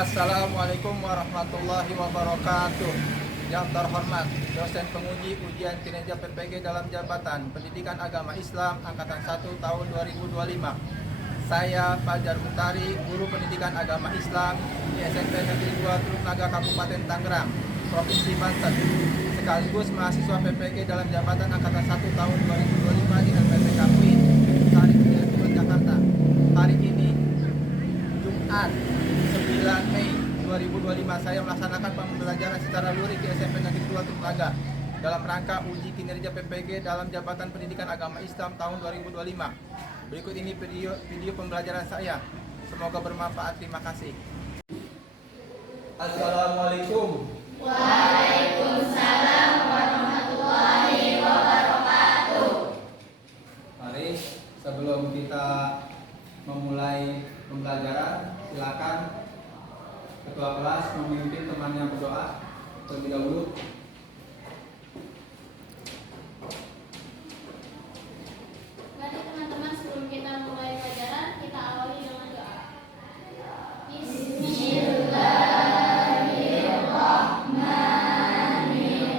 Assalamualaikum warahmatullahi wabarakatuh. Yang terhormat dosen penguji ujian kinerja PPG dalam jabatan Pendidikan Agama Islam Angkatan 1 tahun 2025. Saya Fajar Muhtari, guru pendidikan agama Islam di SMP Negeri 2 Teluk Naga Kabupaten Tangerang, Provinsi Banten, sekaligus mahasiswa PPG dalam jabatan Angkatan 1 tahun 2025 di LPPK UIN, Tarik Jakarta. Hari ini Jumat 9 Mei 2025 saya melaksanakan pembelajaran secara luring di SMP Negeri 2 Teluk Naga dalam rangka uji kinerja PPG dalam Jabatan Pendidikan Agama Islam tahun 2025. Berikut ini video pembelajaran saya. Semoga bermanfaat. Terima kasih. Assalamualaikum. Waalaikumsalam warahmatullahi wabarakatuh. Mari sebelum kita memulai pembelajaran, silakan ketua kelas memimpin temannya berdoa terlebih dahulu. Mari teman-teman, sebelum kita mulai pelajaran, kita awali dengan doa. Bismillahirrahmanirrahim.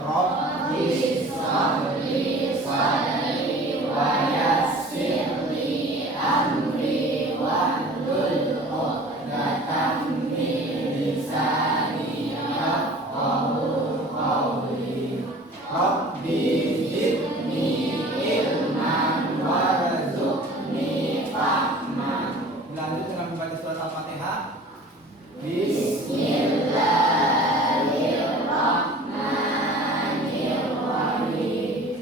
Rabbi sholli sadri wa yassirli amri wahlul uqdatam min lisani yafqahu qawli. Rabbi zidni ilman warzuqni fahman. Lanjut dengan membaca surat Al-Fatihah. Bismillahirrahmanirrahim.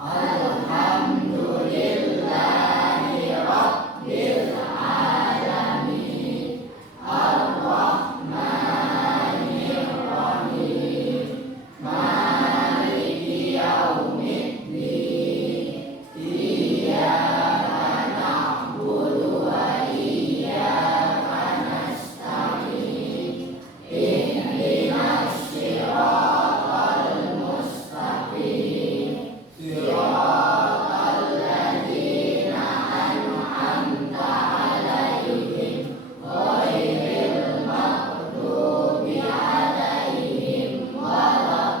Alhamdulillahi rabbil alamin. Ar-Rahmanir-Rahim. Maliki yaumiddin. Iyyaka na'budu wa iyyaka nasta'in. Ihdinas siratal mustaqim. Siratal ladzina an'amta 'alaihim ghairil maghdubi 'alaihim waladdallin.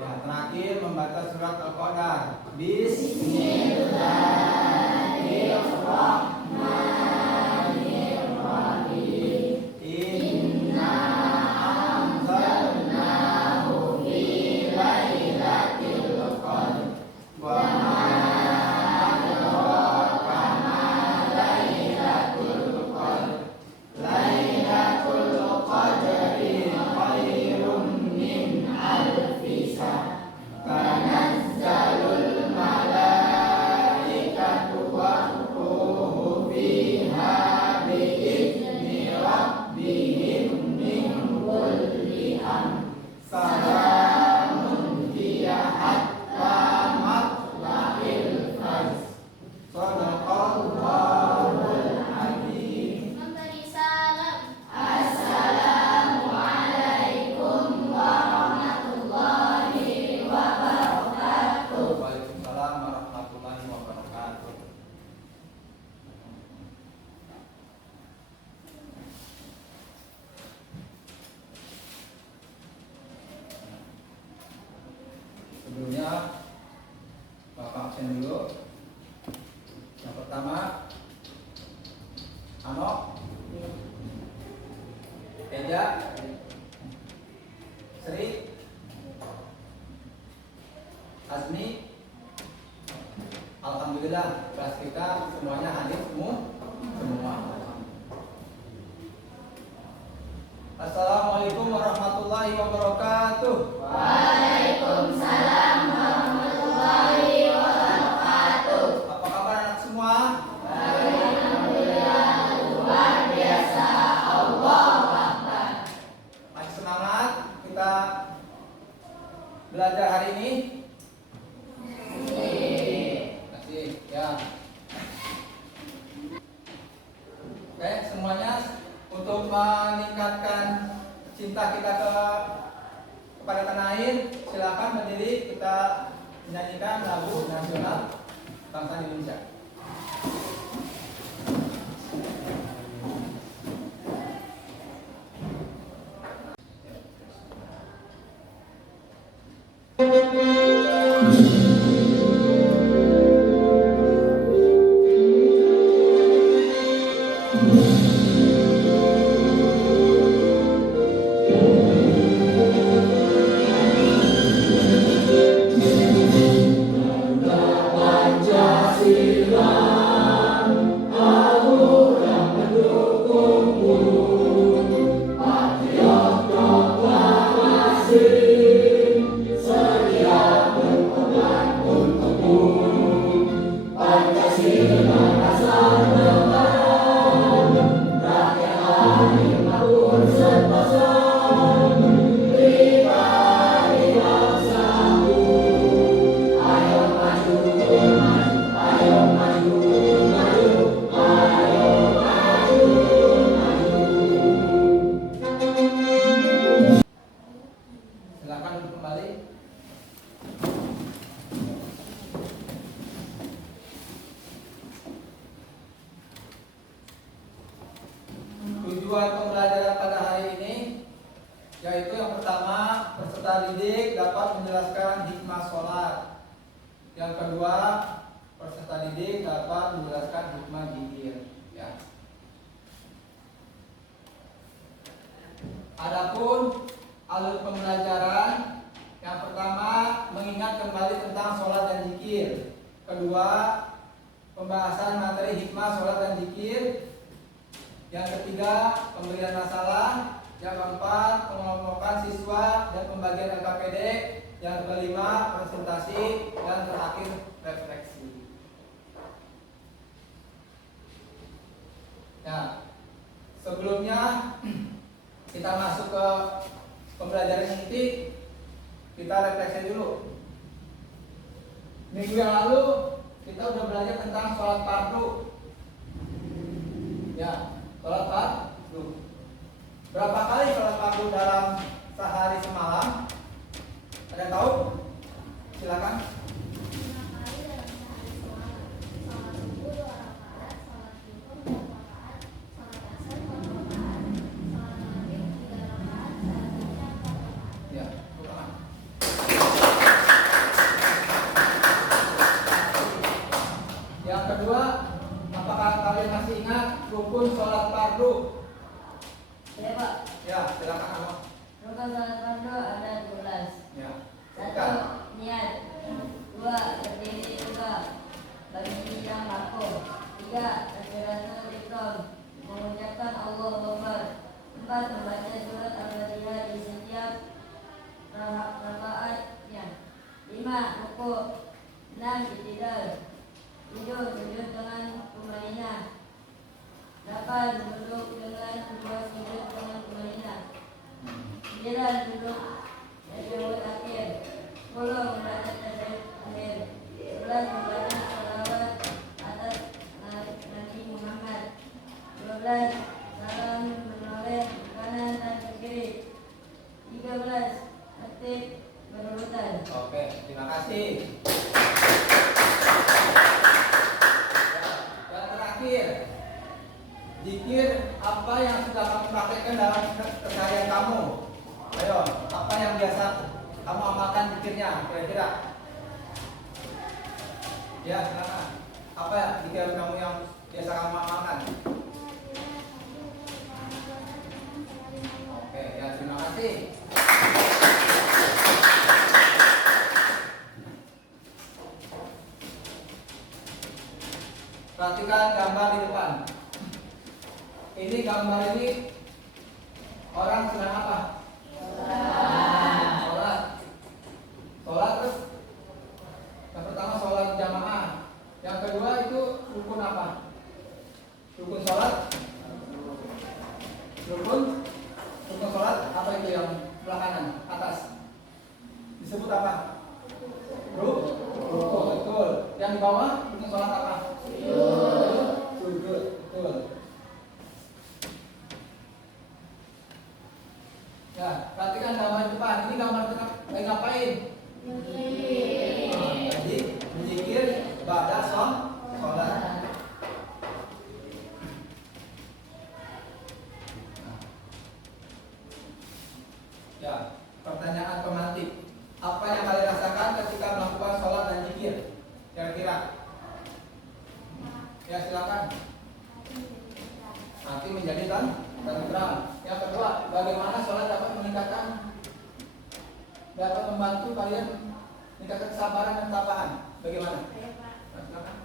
Yang terakhir membaca surat Al-Qadar. Bismillahirrahmanirrahim. Inna anzalnahu fi lailatul qadr. Wa ma adraka ma lailatul qadr. Lailatul qadri khairum min alfi syahr. Tanazzalul malaikatu war-ruhu fiha bi'izni rabbihim min kulli amr. Salamun hiya hatta matla'il fajr. Shadaqallahul azim. Memberi salam. Assalamualaikum warahmatullahi wabarakatuh. Waalaikumsalam warahmatullahi wabarakatuh. Sebelumnya Bapak absen dulu. Yang pertama Ano, Eja, Sri, Azmi. Alhamdulillah kelas kita semuanya hadir semua. Assalamualaikum warahmatullahi wabarakatuh. Waalaikumsalam warahmatullahi wabarakatuh. Apa kabar anak semua? Alhamdulillah, luar biasa. Allahu Akbar. Masih semangat kita belajar hari ini? Kasih ya. Oke, semuanya untuk meningkatkan cinta kita kepada tanah air, silakan berdiri kita menyanyikan lagu nasional bangsa Indonesia. Silakan duduk kembali. Tujuan pembelajaran pada hari ini yaitu yang pertama, peserta didik dapat menjelaskan hikmah sholat. Yang kedua, peserta didik dapat menjelaskan hikmah zikir. Ya. Adapun alur pembelajaran, yang pertama mengingat kembali tentang sholat dan zikir. Kedua, pembahasan materi hikmah sholat dan zikir. Yang ketiga, pemberian masalah. Yang keempat, pengelompokan siswa dan pembagian LKPD. Yang kelima, presentasi. Dan terakhir, refleksi. Nah, sebelumnya kita masuk ke pembelajaran inti, kita refleksi dulu. Minggu yang lalu kita udah belajar tentang sholat fardu. Ya, sholat fardu. Berapa kali sholat fardu dalam sehari semalam? Ada yang tahu? Silakan. 5 kali dalam sehari semalam. Sholat subuh 2 rakaat, sholat zuhur 4 rakaat, sholat asar 4 rakaat, sholat maghrib 3 rakaat, sholat isya 4 rakaat. Ya, bukan. Yang kedua, apakah kalian masih ingat rukun sholat fardu? Ya Pak, Ya, silakan kamu. rukun sholat fardu ada 12. Ya. 1. Niat. 2. Berdiri tegak bagi yang laku. 3. Takbiratul ihram, mengucapkan Allahu Akbar. 4. Membaca surat Al-Fatihah di setiap rakaatnya. 5. Ruku. 6. I'tidal. 7. Sujud dengan tumainah. 8. Duduk dengan dua sujud dengan tumainah. 9. Duduk tasyahud akhir. 10. Membaca tasyahud akhir. 11. Membaca salawat atas Nabi Muhammad. 12. Salam menoleh kanan dan ke kiri. 13. Tertib berurutan. Oke, terima kasih. Ya, yang terakhir, zikir apa yang sudah kamu praktekkan dalam keseharian kamu? Ayo, apa yang biasa kamu amalkan zikirnya? Kira-kira? Ya, silakan. Apa ya zikir kamu yang biasa kamu amalkan? Oke, ya terima kasih. Perhatikan gambar di depan. Ini gambar ini orang sedang apa? Sholat. Sholat terus yang pertama sholat jamaah. Yang kedua itu rukun apa? Rukun sholat. Rukun sholat apa itu yang sebelah kanan atas? Disebut apa? Rukun, betul. Yang di bawah rukun sholat apa? Sujud, betul. Ya, perhatikan gambar depan. Ini gambar lagi ngapain? Jadi berzikir pada sholat. Ya, pertanyaan pemantik. Apa yang kalian rasakan Silakan. Hati menjadi tentram. Yang kedua, bagaimana sholat dapat membantu kalian meningkatkan kesabaran dan ketabahan? Bagaimana? Silakan.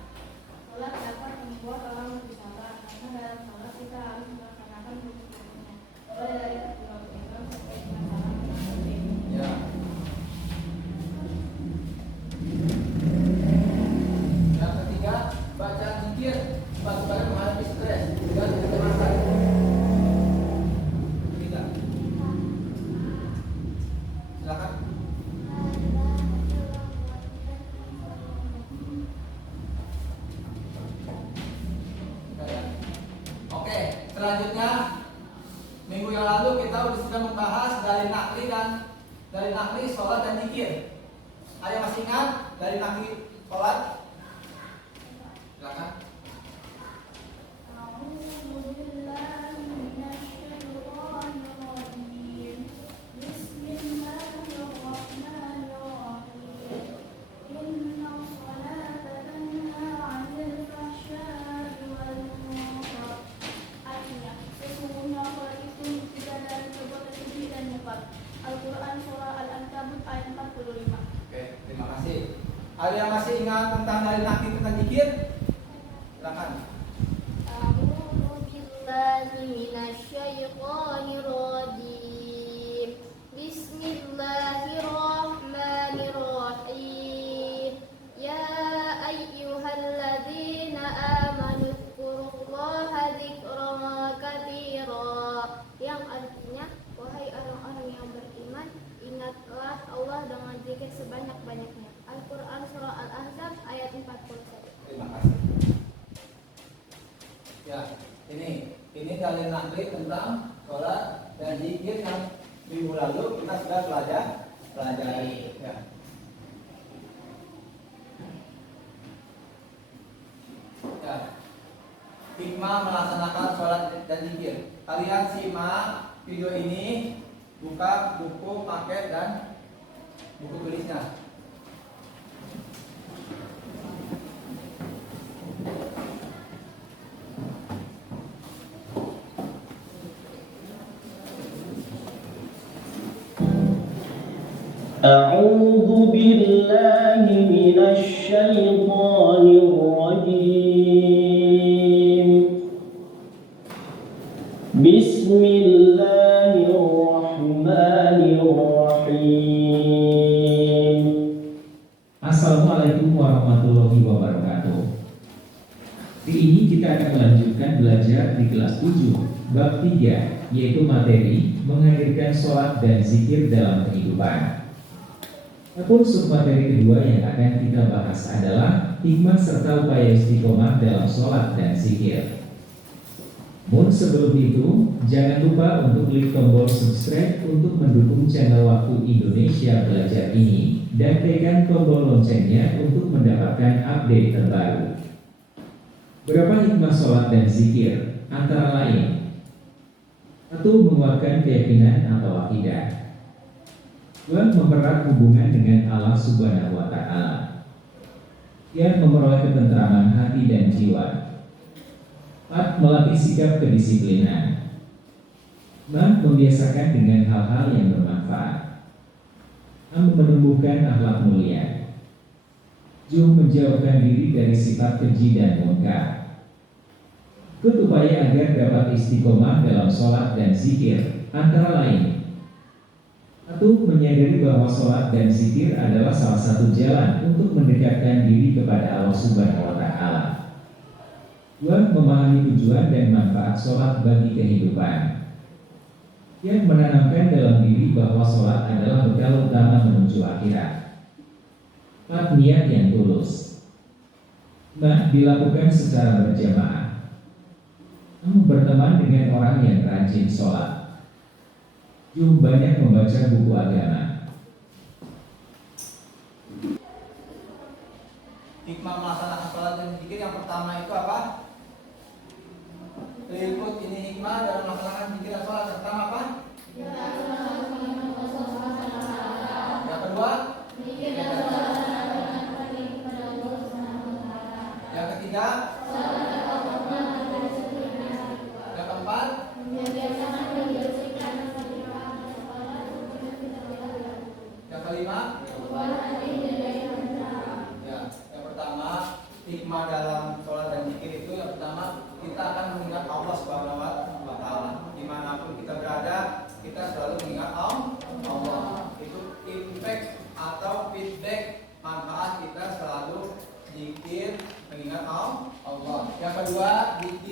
Sholat dapat membuat orang lebih sabar, karena dalam sholat kita harus melaksanakan rukun-rukunnya, mulai dari takbiratul ihram sampai dengan salam tasbih. Ya. Yang ketiga, baca zikir bantu kalian menghadapi stres dan kecemasan. Ketiga. Silakan. Oke, selanjutnya minggu yang lalu kita sudah membahas dari nakli sholat dan zikir. Ada yang masih ingat dari nakli sholat? Silakan. Al-Quran Surah Al-Ankabut ayat 45. Oke, terima kasih. Ada yang masih ingat tentang dari nakli tentang zikir? Silakan. A'udzu billahi minasyaitonir rajim. Bismillahirrahmanirrahim. Ya ayyuhalladzina amanu dzkurullaha dzikran katsira. Yang artinya, wahai orang-orang yang beriman, ingatlah Allah dengan zikir sebanyak-banyaknya. Al-Quran Surah Al-Ahzab ayat 41. Terima kasih. Ya, ini dari nakli tentang sholat dan zikir yang minggu lalu kita sudah pelajari. Ya. Ya. Hikmah melaksanakan sholat dan zikir. Kalian simak video ini, buka buku paket dan buku tulisnya. أعوذ بالله من الشيطان الرجيم. بسم الله الرحمن الرحيم. Assalamualaikum warahmatullahi wabarakatuh. Di ini kita akan melanjutkan belajar di kelas 7 bab 3, yaitu materi menghadirkan sholat dan zikir dalam kehidupan. Adapun submateri kedua yang akan kita bahas adalah hikmah serta upaya istiqomah dalam sholat dan zikir. Namun sebelum itu, jangan lupa untuk klik tombol subscribe untuk mendukung channel Waktu Indonesia Belajar ini dan tekan tombol loncengnya untuk mendapatkan update terbaru. Berapa hikmah sholat dan zikir? Antara lain: 1. Menguatkan keyakinan atau akidah. 2. Mempererat hubungan dengan Allah Subhanahu wa Ta'ala. 3. Memperoleh ketentraman hati dan jiwa. 4. Melatih sikap kedisiplinan. 5. Membiasakan dengan hal-hal yang bermanfaat. 6. Menumbuhkan akhlak mulia. 7. Menjauhkan diri dari sifat keji dan munkar. Ikut upaya agar dapat istiqomah dalam sholat dan zikir, antara lain: 1. Menyadari bahwa sholat dan zikir adalah salah satu jalan untuk mendekatkan diri kepada Allah Subhanahu wa Ta'ala. 2. Memahami tujuan dan manfaat sholat bagi kehidupan. Yang menanamkan dalam diri bahwa sholat adalah bekal utama menuju akhirat. 4. Niat yang tulus. 5. Dilakukan secara berjamaah. 6. Berteman dengan orang yang rajin sholat. 7. Banyak membaca buku agama. Hikmah melaksanakan sholat dan zikir yang pertama itu apa? Berikut ini hikmah dalam melaksanakan zikir dan sholat. Yang pertama apa? Yang kedua? Yang ketiga?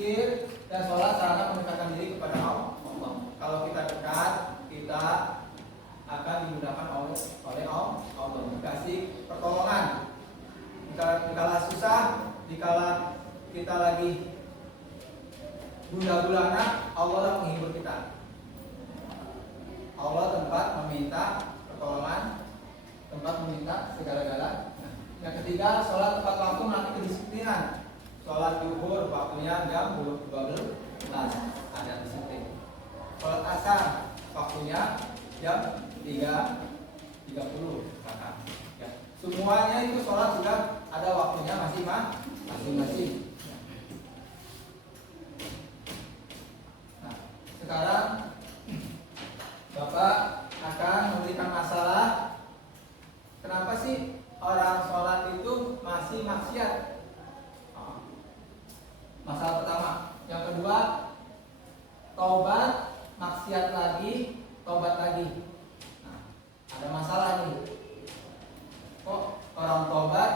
zikir dan sholat sarana mendekatkan diri kepada Allah. Kalau kita dekat, kita akan dimudahkan oleh Allah, dikasih pertolongan. Dikala susah, dikala kita lagi gundah-gulana, Allah lah menghibur kita. Allah tempat meminta pertolongan, tempat meminta segala-gala. Yang ketiga, sholat tepat waktu melatih kedisiplinan. Sholat zuhur waktunya jam 12, ada disiplin. Sholat asar waktunya jam 3.30. Ya. Semuanya itu sholat sudah ada waktunya masing-masing. Nah, sekarang Bapak akan memberikan masalah. Kenapa sih orang sholat itu masih maksiat? Masalah pertama. Yang kedua, taubat, maksiat lagi, taubat lagi. Nah, ada masalah nih. Kok orang taubat,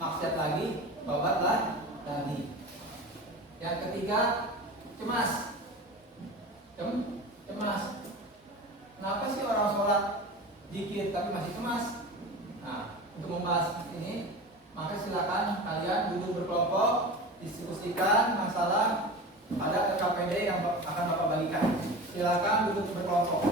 maksiat lagi, taubat lagi. Yang ketiga, cemas. Cemas. Kenapa sih orang sholat zikir tapi masih cemas? Nah, untuk membahas ini, maka silakan kalian duduk berkelompok, diskusikan masalah pada RKPD yang akan Bapak bagikan. Silakan duduk berkelompok.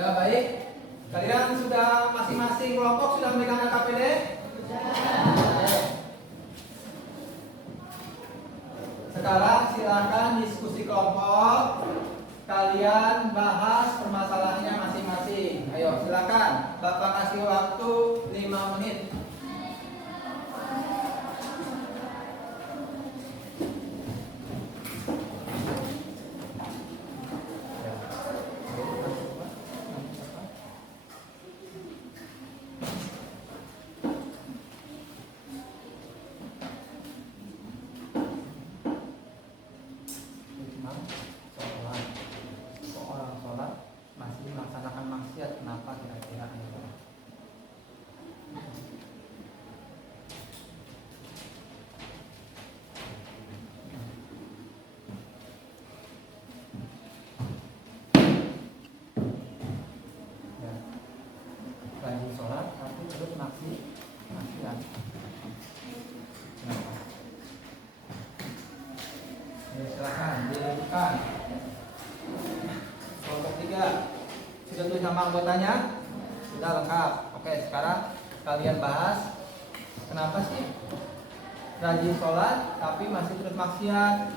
Ya baik, kalian sudah masing-masing kelompok sudah memberikan KPD? Sekarang silakan diskusi kelompok. Kalian bahas permasalahannya masing-masing. Ayo silakan, Bapak kasih waktu 5 menit. Kenapa kira-kira ya, rajin sholat tapi terus maksiat. Kenapa? Ya, silakan dilanjutkan. Kelompok 3 sudah tulis nama anggotanya? Sudah lengkap. Oke, sekarang kalian bahas kenapa sih rajin sholat tapi masih terus maksiat,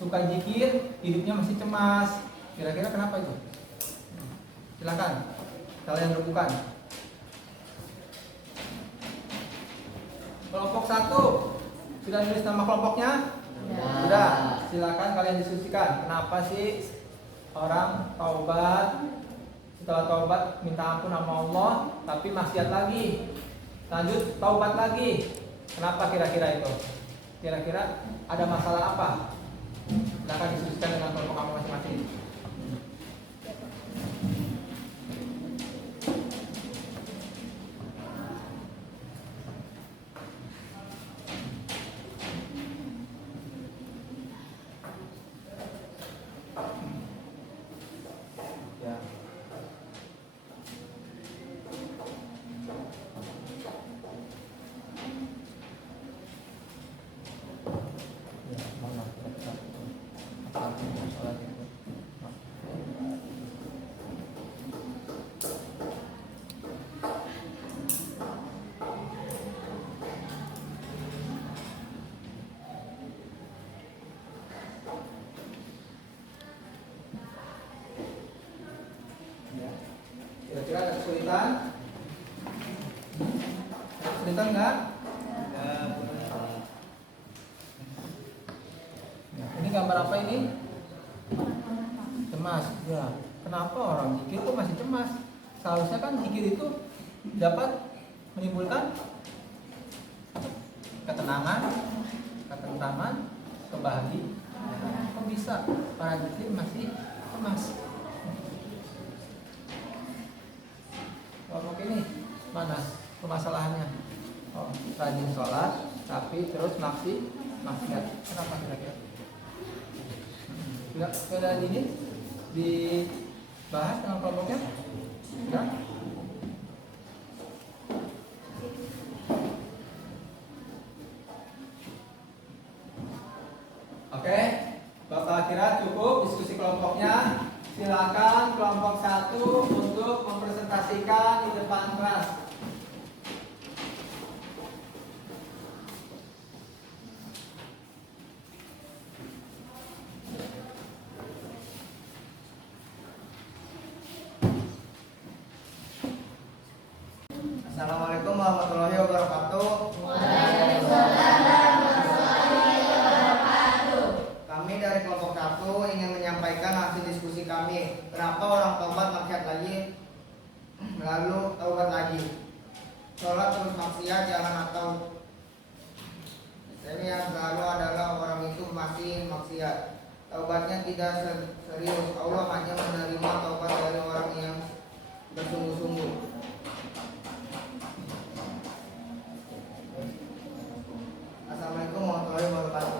suka zikir, hidupnya masih cemas. Kira-kira kenapa itu? Silakan kalian rebukan. Kelompok 1 sudah tulis nama kelompoknya? Sudah. Silakan kalian diskusikan. Kenapa sih orang taubat, setelah taubat minta ampun sama Allah tapi maksiat lagi, lanjut taubat lagi? Kenapa kira-kira itu? Kira-kira ada masalah apa? Silakan diskusikan dengan kelompok kamu masing-masing. Bosan nggak? Ini gambar apa ini? Cemas. Ya. Kenapa orang zikir kok masih cemas? Seharusnya kan zikir itu dapat menimbulkan ketenangan, ketentraman, kebahagiaan. Kok bisa para zikir masih cemas? Kelompok ini mana permasalahannya? Oh, rajin sholat tapi terus maksiat. Kenapa kira-kira? Sudah ini dibahas dengan kelompoknya? Sudah? Oke, Bapak kira cukup diskusi kelompoknya. Silakan kelompok 1 untuk mempresentasikan di depan kelas. Assalamualaikum warahmatullahi wabarakatuh. Kami dari kelompok 1 ingin menyampaikan hasil diskusi kami. Kenapa orang taubat maksiat lagi, lalu taubat lagi. Sholat terus maksiat, jangan atau ini yang selalu adalah orang itu masih maksiat. Taubatnya tidak serius. Allah hanya menerima taubat dari orang yang bersungguh-sungguh. Assalamualaikum warahmatullahi wabarakatuh.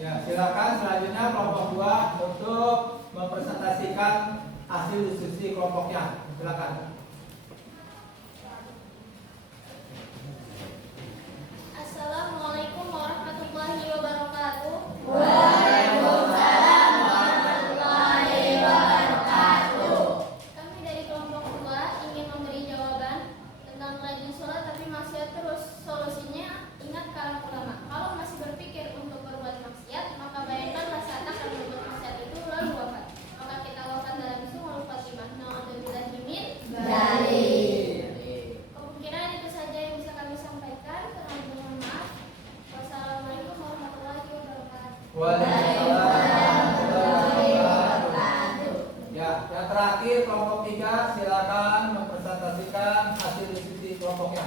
Ya, silakan selanjutnya kelompok 2 untuk mempresentasikan hasil diskusi kelompoknya. Silakan. Assalamualaikum warahmatullahi wabarakatuh. Kami dari kelompok 2 ingin memberi jawaban tentang rajin sholat tapi maksiat terus. Solusinya ingat kalam ulama. Kalau masih berpikir untuk berbuat maksiat, maka bayangkanlah saat akan berbuat maksiat itu lalu wafat. Maka kita wafat dalam sumul Fatimah. Na'udzubillah min kemungkinan itu saja yang bisa kami sampaikan. Kurang mohon maaf. Wassalamualaikum warahmatullahi wabarakatuh. Waalaikumsalam warahmatullahi wabarakatuh. Ya, yang terakhir kelompok 3 silakan mempresentasikan hasil diskusi kelompoknya.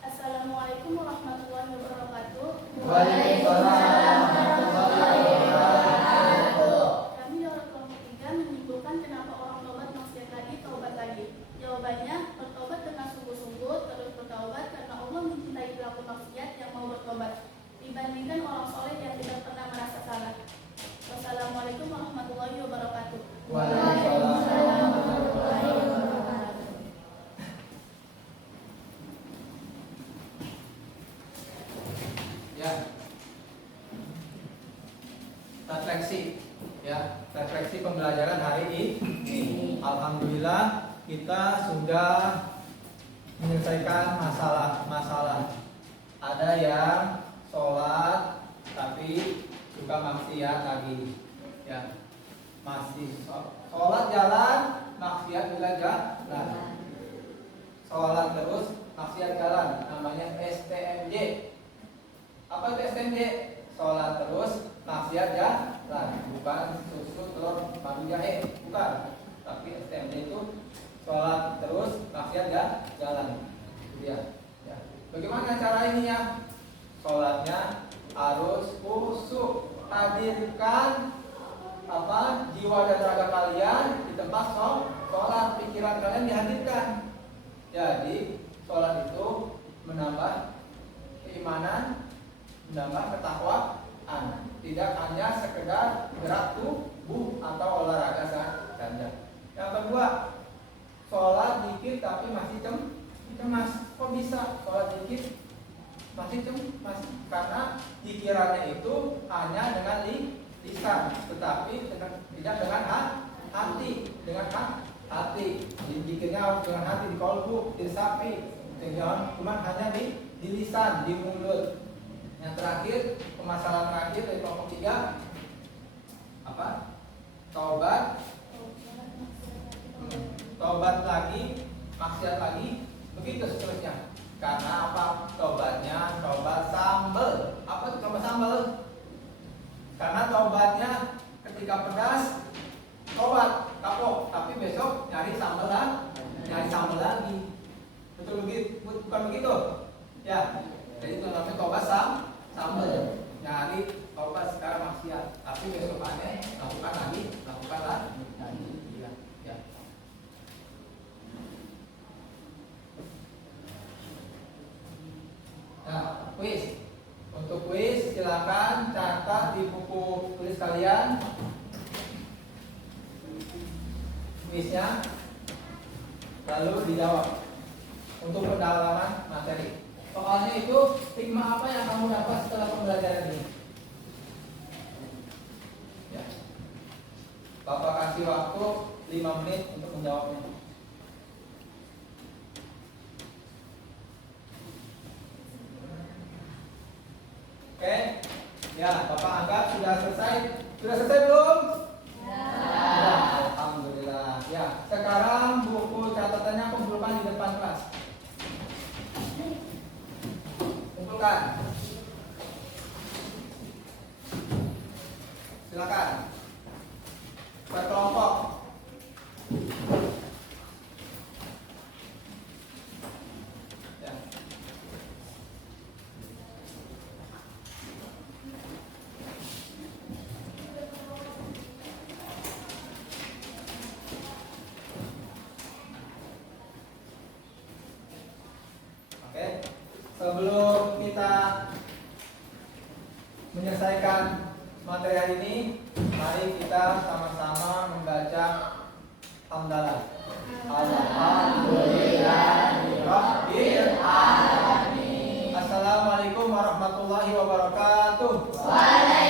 Assalamualaikum warahmatullahi wabarakatuh. Waalaikumsalam warahmatullahi wabarakatuh. Kami dari kelompok 3 menyimpulkan kenapa orang taubat maksiat lagi, taubat lagi. Jawabannya, bertobat dengan sungguh-sungguh, terus bertaubat karena Allah mencintai pelaku maksiat yang mau bertobat dibandingkan orang soleh yang tidak pernah merasa salah. Wassalamualaikum warahmatullahi wabarakatuh. Waalaikumsalam warahmatullahi wabarakatuh. Ya. Refleksi pembelajaran hari ini. Alhamdulillah kita sudah menyelesaikan masalah. Ada yang sholat tapi suka maksiat lagi. Ya. Masih sholat jalan, maksiat juga jalan. Sholat terus, maksiat jalan. Namanya STMJ. Apa itu STMJ? Sholat terus, maksiat jalan. Bukan susu, telur, madu, jahe. Bukan. Tapi STMJ itu sholat terus, maksiat jalan. Ya. Bagaimana cara ini ya? Sholatnya harus khusyuk. Hadirkan jiwa dan raga kalian di tempat sholat. Pikiran kalian dihadirkan. Jadi sholat itu menambah keimanan, menambah ketakwaan, tidak hanya sekedar gerak tubuh atau olahraga saja. Yang kedua, sholat zikir tapi masih cemas. Kok bisa sholat zikir masih cemas? Karena pikirannya itu hanya dengan lisan, tetapi tidak dengan hati. Zikirnya harus dengan hati, di kolbu, di sapi, jangan cuma hanya di lisan, di mulut. Yang terakhir, permasalahan terakhir dari kelompok 3 apa? Taubat, taubat lagi, maksiat lagi, begitu seterusnya. Karena apa? Taubatnya taubat sambal. Apa itu taubat sambal? Karena taubatnya ketika pedas, taubat kapok, tapi besok nyari sambal lagi. Betul begitu? Bukan begitu? Ya. Jadi itu namanya taubat sambal. Nyari taubat sekarang maksiat, tapi besokannya lakukan lagi. Ya. Ya. Nah, kuis. Untuk kuis silakan catat di buku tulis kalian kuisnya, lalu dijawab untuk pendalaman materi. Soalnya itu hikmah apa yang kamu dapat setelah pembelajaran ini? Ya. Bapak kasih waktu 5 menit untuk menjawabnya. Oke, ya, Bapak anggap sudah selesai. Sudah selesai belum? Ya. Alhamdulillah. Ya, sekarang buku catatannya kumpulkan di depan kelas. Kumpulkan. Silakan. Berkelompok. Ya. Oke, sebelum kita menyelesaikan materi hari ini, mari kita sama-sama membaca hamdalah. Alhamdulillahirabbil alamin. Assalamualaikum warahmatullahi wabarakatuh. Waalaikumsalam.